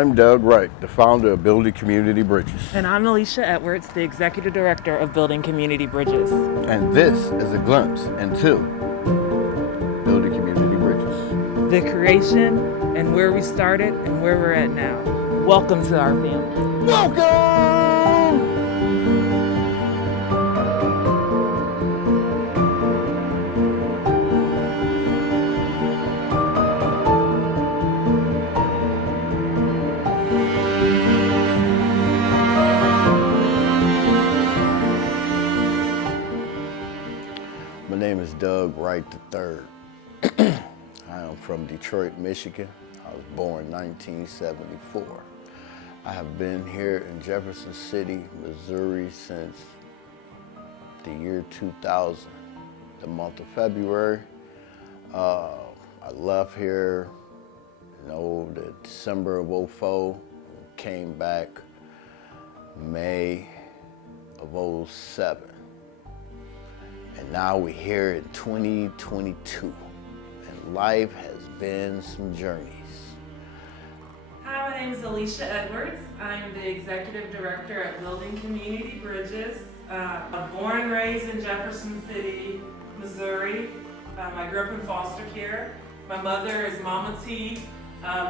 I'm Doug Wright, the founder of Building Community Bridges. And I'm Alicia Edwards, the Executive Director of Building Community Bridges. And this is a glimpse into Building Community Bridges. The creation and where we started and where we're at now. Welcome to our family. Welcome! My name is Doug Wright III. I am from Detroit, Michigan. I was born in 1974. I have been here in Jefferson City, Missouri since the year 2000, the month of February. I left here in the December of '04, came back May of '07. And now we're here in 2022, and life has been some journeys. Hi, my name is Alicia Edwards. I'm the Executive Director at Building Community Bridges. I'm born and raised in Jefferson City, Missouri. I grew up in foster care. My mother is Mama T,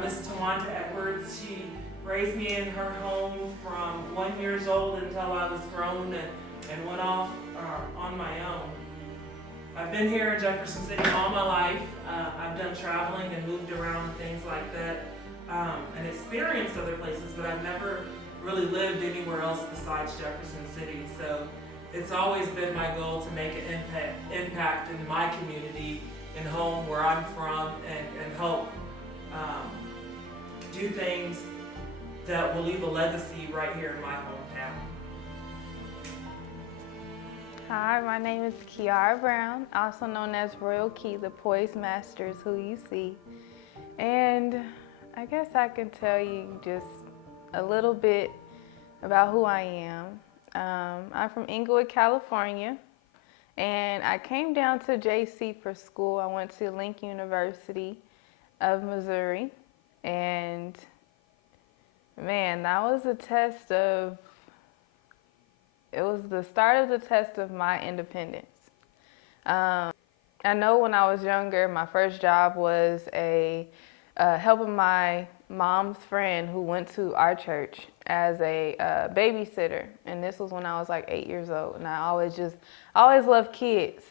Miss Tawanda Edwards. She raised me in her home from 1 year old until I was grown and went off on my own. I've been here in Jefferson City all my life. I've done traveling and moved around and things like that, and experienced other places, but I've never really lived anywhere else besides Jefferson City. So it's always been my goal to make an impact in my community and home where I'm from, and help do things that will leave a legacy right here in my hometown. Hi, my name is Kiara Brown, also known as Royal Key, the Poise Master is who you see. And I guess I can tell you just a little bit about who I am. I'm from Inglewood, California, and I came down to JC for school. I went to Lincoln University of Missouri, and man, that was a test of It was the start of the test of my independence. I know when I was younger, my first job was helping my mom's friend who went to our church as a babysitter. And this was when I was like 8 years old. And I always loved kids.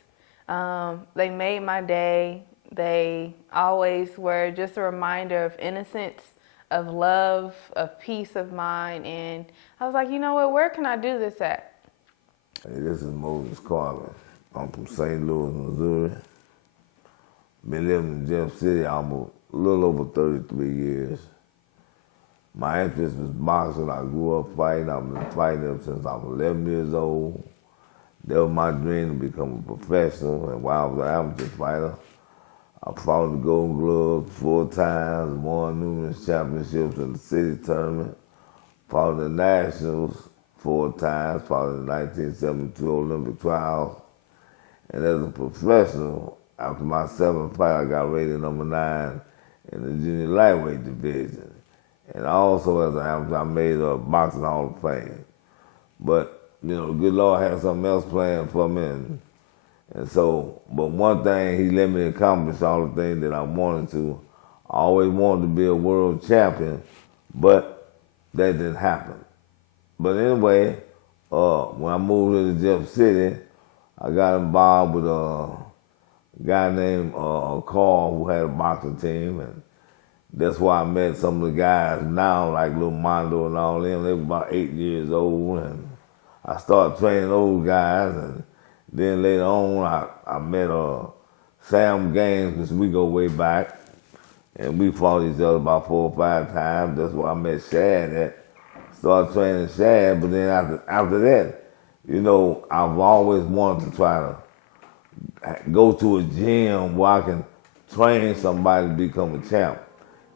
They made my day. They always were just a reminder of innocence, of love, of peace of mind. And I was like, you know what, where can I do this at? Hey, this is Moses Carter. I'm from St. Louis, Missouri. Been living in Jeff City almost a little over 33 years. My interest was boxing. I grew up fighting. I've been fighting ever since I was 11 years old. That was my dream, to become a professional. And while I was an amateur fighter, I fought in the Golden Gloves 4 times, won numerous championships in the city tournament, fought in the Nationals 4 times, fought in the 1972 Olympic trials. And as a professional, after my 7th fight, I got rated number 9 in the junior lightweight division. And also as an amateur, I made a Boxing Hall of Fame. But, the good Lord had something else planned for me. And so, but one thing, he let me accomplish all the things that I wanted to. I always wanted to be a world champion, but that didn't happen. But anyway, when I moved to Jeff City, I got involved with a guy named Carl, who had a boxing team, and that's why I met some of the guys now, like Lil Mondo and all them. They were about 8 years old, and I started training those guys, and then later on, I met Sam Gaines, because we go way back, and we fought each other about 4 or 5 times. That's where I met Shad at. Started training Shad, but then after that, I've always wanted to try to go to a gym where I can train somebody to become a champ.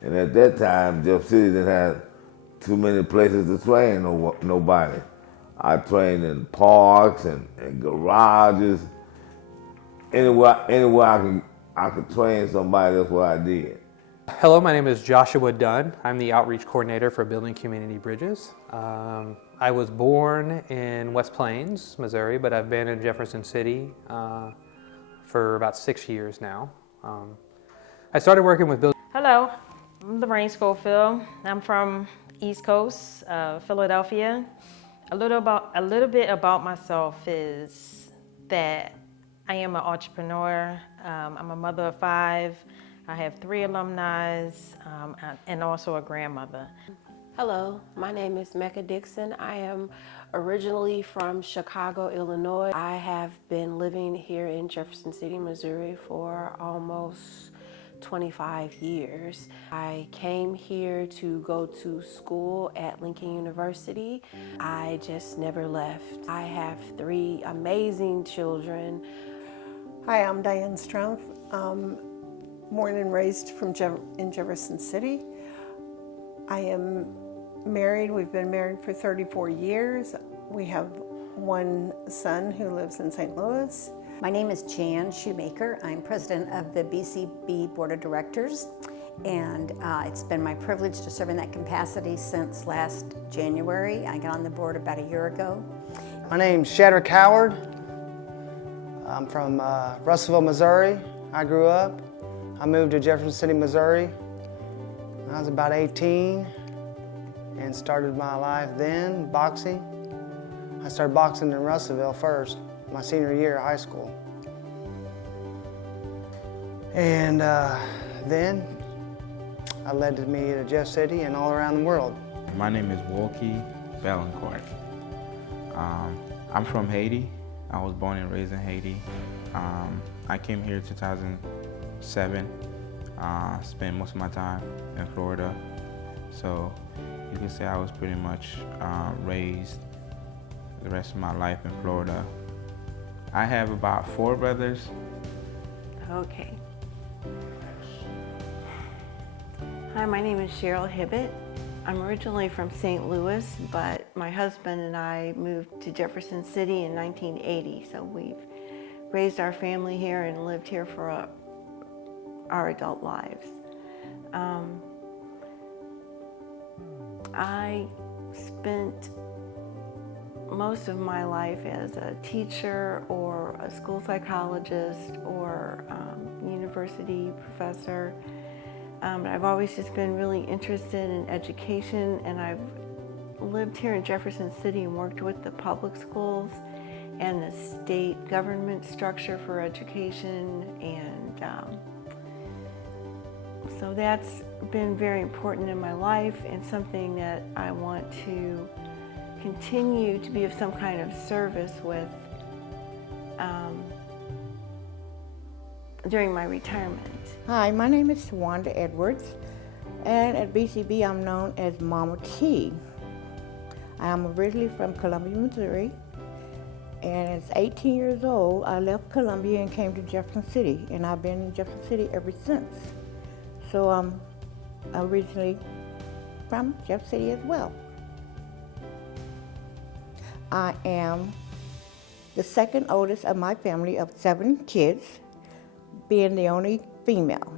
And at that time, Jeff City didn't have too many places to train nobody. I trained in parks and garages. Anywhere I could train somebody, that's what I did. Hello, my name is Joshua Dunn. I'm the Outreach Coordinator for Building Community Bridges. I was born in West Plains, Missouri, but I've been in Jefferson City for about 6 years now. I started working with building. Hello, I'm Lorraine Schofield. I'm from East Coast, Philadelphia. A little bit about myself is that I am an entrepreneur. I'm a mother of 5. I have 3 alumni and also a grandmother. Hello, my name is Mecca Dixon. I am originally from Chicago, Illinois. I have been living here in Jefferson City, Missouri for almost 25 years. I came here to go to school at Lincoln University. I just never left. I have 3 amazing children. Hi, I'm Diane Strumpf. Born and raised in Jefferson City. I am married. We've been married for 34 years. We have 1 son who lives in St. Louis. My name is Jan Shoemaker. I'm president of the BCB Board of Directors, and it's been my privilege to serve in that capacity since last January. I got on the board about a year ago. My name's Shadrack Howard. I'm from Russellville, Missouri. I grew up. I moved to Jefferson City, Missouri when I was about 18 and started my life then boxing. I started boxing in Russellville first, my senior year of high school. And then I led to me to Jeff City and all around the world. My name is Walkie Valancourt. I'm from Haiti. I was born and raised in Haiti. I came here in 2007, spent most of my time in Florida. So you can say I was pretty much raised the rest of my life in Florida. I have about 4 brothers. Okay. Hi, my name is Cheryl Hibbett. I'm originally from St. Louis, but my husband and I moved to Jefferson City in 1980, so we've raised our family here and lived here for our adult lives. I spent most of my life as a teacher or a school psychologist or university professor. But I've always just been really interested in education, and I've lived here in Jefferson City and worked with the public schools and the state government structure for education, and so that's been very important in my life and something that I want to continue to be of some kind of service with during my retirement. Hi, my name is Wanda Edwards, and at BCB I'm known as Mama T. I am originally from Columbia, Missouri, and at 18 years old I left Columbia and came to Jefferson City, and I've been in Jefferson City ever since. So I'm originally from Jefferson City as well. I am the second oldest of my family of 7 kids, being the only female.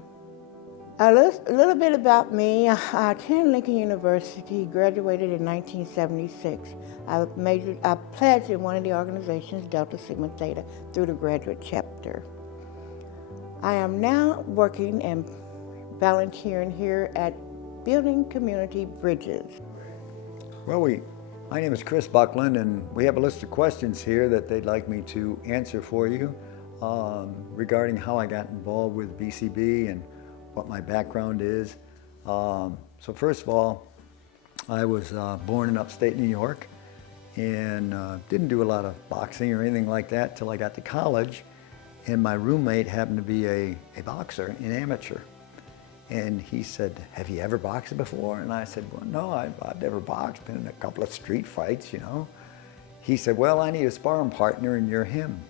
A little bit about me. I attended Lincoln University, graduated in 1976. I pledged in one of the organizations, Delta Sigma Theta, through the graduate chapter. I am now working and volunteering here at Building Community Bridges. Well, my name is Chris Buckland, and we have a list of questions here that they'd like me to answer for you regarding how I got involved with BCB and what my background is. So first of all, I was born in upstate New York and didn't do a lot of boxing or anything like that till I got to college, and my roommate happened to be a boxer, an amateur. And he said, "Have you ever boxed before?" And I said, "Well, no, I've never boxed, been in a couple of street fights, you know." He said, "Well, I need a sparring partner, and you're him."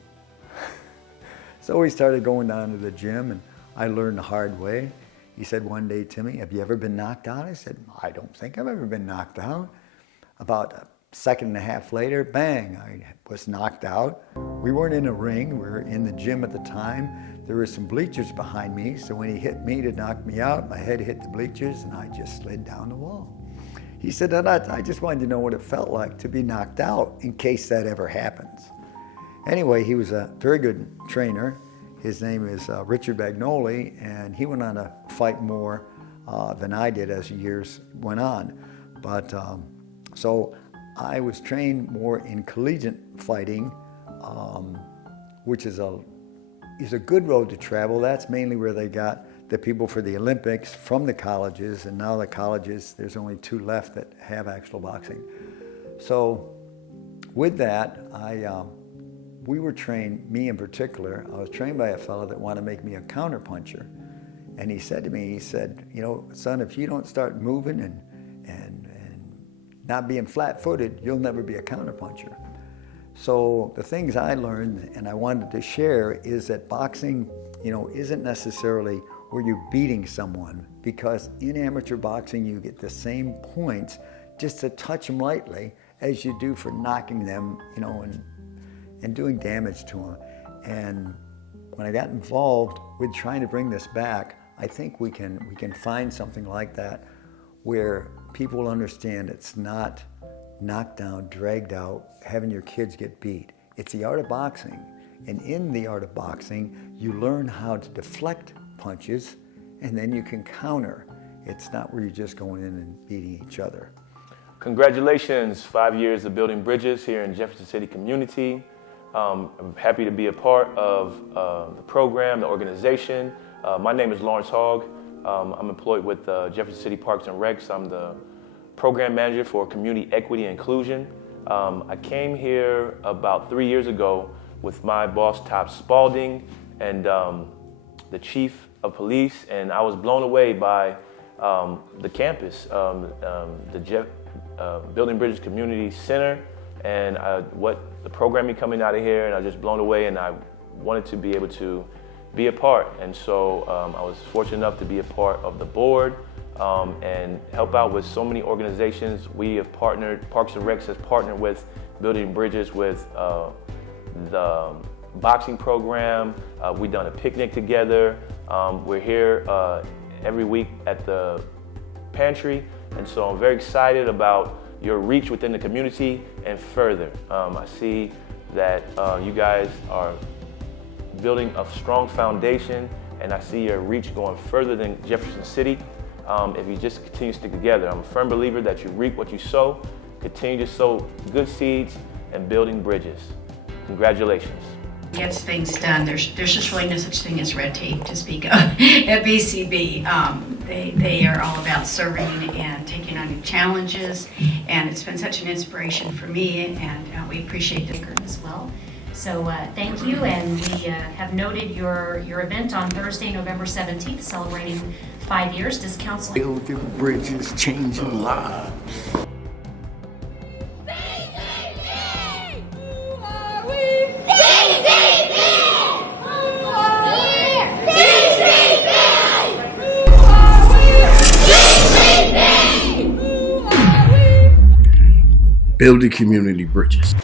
So we started going down to the gym, and I learned the hard way. He said one day to me, "Have you ever been knocked out?" I said, "I don't think I've ever been knocked out." About a second and a half later, bang, I was knocked out. we weren't in a ring, we were in the gym at the time. There were some bleachers behind me, so when he hit me to knock me out, my head hit the bleachers and I just slid down the wall. He said, I just wanted to know what it felt like to be knocked out in case that ever happens. Anyway, he was a very good trainer. His name is Richard Bagnoli, and he went on to fight more than I did as years went on. But so I was trained more in collegiate fighting, which is a good road to travel. That's mainly where they got the people for the Olympics from the colleges, and now the colleges, there's only 2 left that have actual boxing. So with that, we were trained, me in particular, I was trained by a fellow that wanted to make me a counterpuncher. And he said to me, he said, you know, son, if you don't start moving and not being flat-footed, you'll never be a counterpuncher. So the things I learned and I wanted to share is that boxing, you know, isn't necessarily where you're beating someone, because in amateur boxing you get the same points just to touch them lightly as you do for knocking them, you know, and doing damage to them. And when I got involved with trying to bring this back, I think we can find something like that where people understand it's not knocked down, dragged out, having your kids get beat. It's the art of boxing. And in the art of boxing, you learn how to deflect punches, and then you can counter. It's not where you're just going in and beating each other. Congratulations, 5 years of building bridges here in Jefferson City community. I'm happy to be a part of the program, the organization. My name is Lawrence Hogg. I'm employed with Jefferson City Parks and Recs. I'm the program manager for community equity and inclusion. I came here about 3 years ago with my boss, Top Spalding, and the chief of police, and I was blown away by the campus, the Building Bridges Community Center, and what the programming coming out of here, and I was just blown away, and I wanted to be able to be a part. And so I was fortunate enough to be a part of the board and help out with so many organizations. We have partnered, Parks and Recs has partnered with Building Bridges with the boxing program. We've done a picnic together. We're here every week at the pantry, and so I'm very excited about your reach within the community and further. I see that you guys are building a strong foundation, and I see your reach going further than Jefferson City. If you just continue to stick together. I'm a firm believer that you reap what you sow. Continue to sow good seeds and building bridges. Congratulations. Gets things done. There's just really no such thing as red tape to speak of at BCB. They are all about serving and taking on new challenges, and it's been such an inspiration for me, and we appreciate the speaker as well. So thank you, and we have noted your event on Thursday, November 17th, celebrating 5 years. Does council Building bridges, changing lives. Building community bridges.